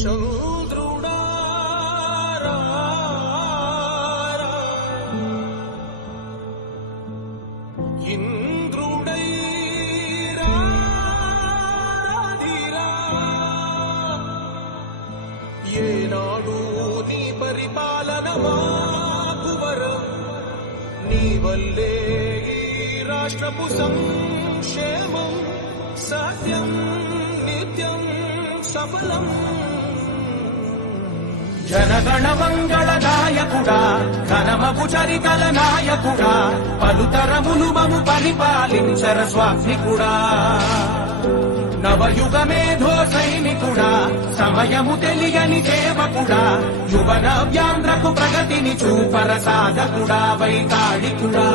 చంద్రుడా ఇంద్రుడై రాధిరా ఏనాడు నీ పరిపాలన మాకు వరం నీ వల్లే ఈ రాష్ట్రపు సంక్షేమం సత్యం నిత్యం సఫలం జనగణ మంగళదాయకుడా ఘనమగు చరితల నాయకుడా పలుతరములు మము పరిపాలించర స్వామికుడా నవయుగ మేధో సైనికుడా సమయము తెలియని సేవకుడా యువన వ్యాంధ్రకు ప్రగతిని చూపర సాధకుడా వైతాళికుడా